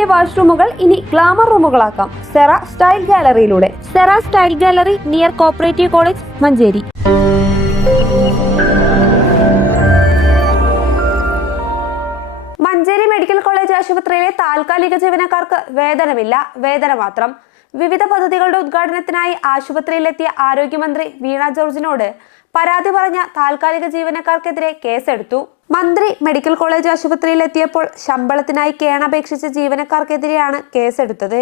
വീടിന്റെ വാഷ്റൂമുകൾ ഇനി ഗ്ലാമർ റൂമുകളാക്കാം സെറ സ്റ്റൈൽ ഗാലറിയിലൂടെ. Sera style gallery near cooperative college, Manjeri. Manjeri medical college ആശുപത്രിയിലെ താൽക്കാലിക ജീവനക്കാർക്ക് വേതനമില്ല, വേതനം മാത്രം. വിവിധ പദ്ധതികളുടെ ഉദ്ഘാടനത്തിനായി ആശുപത്രിയിലെത്തിയ ആരോഗ്യമന്ത്രി വീണ ജോർജിനോട് പരാതി പറഞ്ഞ താൽക്കാലിക ജീവനക്കാർക്കെതിരെ കേസെടുത്തു. മന്ത്രി മെഡിക്കൽ കോളേജ് ആശുപത്രിയിലെത്തിയപ്പോൾ ശമ്പളത്തിനായി കേണപേക്ഷിച്ച ജീവനക്കാർക്കെതിരെയാണ് കേസെടുത്തത്.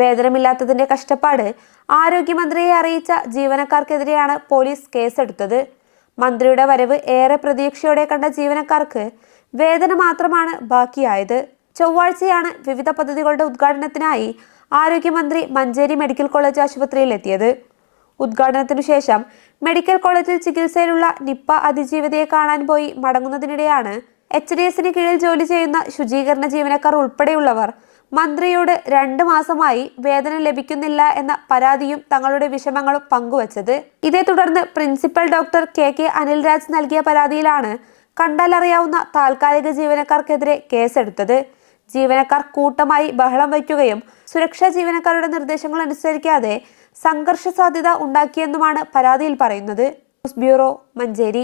വേതനമില്ലാത്തതിന്റെ കഷ്ടപ്പാട് ആരോഗ്യമന്ത്രിയെ അറിയിച്ച ജീവനക്കാർക്കെതിരെയാണ് പോലീസ് കേസെടുത്തത്. മന്ത്രിയുടെ വരവ് ഏറെ പ്രതീക്ഷയോടെ കണ്ട ജീവനക്കാർക്ക് വേതനം മാത്രമാണ് ബാക്കിയായത്. ചൊവ്വാഴ്ചയാണ് വിവിധ പദ്ധതികളുടെ ഉദ്ഘാടനത്തിനായി ആരോഗ്യമന്ത്രി മഞ്ചേരി മെഡിക്കൽ കോളേജ് ആശുപത്രിയിൽ എത്തിയത്. ഉദ്ഘാടനത്തിനു ശേഷം മെഡിക്കൽ കോളേജിൽ ചികിത്സയിലുള്ള നിപ്പ അതിജീവിതയെ കാണാൻ പോയി മടങ്ങുന്നതിനിടെയാണ് HDSന് കീഴിൽ ജോലി ചെയ്യുന്ന ശുചീകരണ ജീവനക്കാർ ഉൾപ്പെടെയുള്ളവർ മന്ത്രിയോട് 2 മാസമായി വേതനം ലഭിക്കുന്നില്ല എന്ന പരാതിയും തങ്ങളുടെ വിഷമങ്ങളും പങ്കുവച്ചത്. ഇതേ തുടർന്ന് പ്രിൻസിപ്പൽ ഡോക്ടർ KK അനിൽരാജ് നൽകിയ പരാതിയിലാണ് കണ്ടാലറിയാവുന്ന താൽക്കാലിക ജീവനക്കാർക്കെതിരെ കേസെടുത്തത്. ജീവനക്കാർ കൂട്ടമായി ബഹളം വയ്ക്കുകയും സുരക്ഷാ ജീവനക്കാരുടെ നിർദ്ദേശങ്ങൾ അനുസരിക്കാതെ സംഘർഷ സാധ്യത ഉണ്ടാക്കിയെന്നുമാണ് പരാതിയിൽ പറയുന്നത്. News bureau, Manjeri.